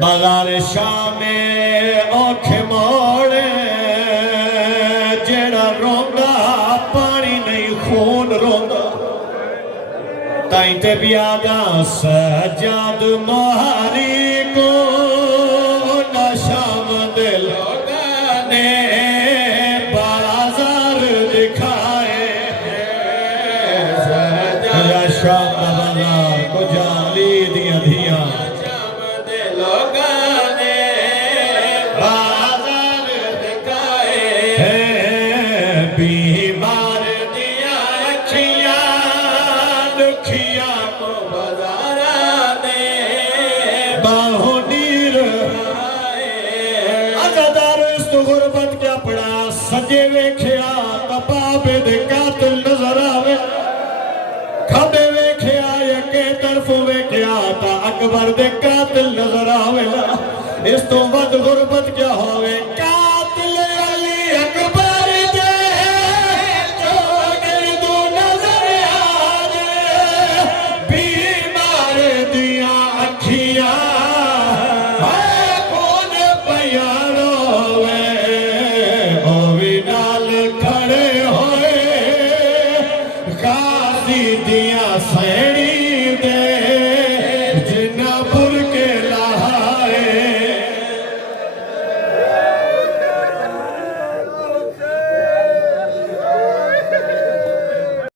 बाजार शामे औखे मोड़े जेड़ा रोंदा पानी नहीं खून रोंदा ताई ते बियादा सजाद मोहारी को ना शाम दे लोगा ने बाजार दिखाए सजा शाम दा बाजार को जाली दिया धिया सजे वेख्या तपाबे दे कातिल नजर आवे खबे वेख्या यके तरफ वेख्या ता अकबर दे कातिल नजर आवेला इस तो वध गुरबत क्या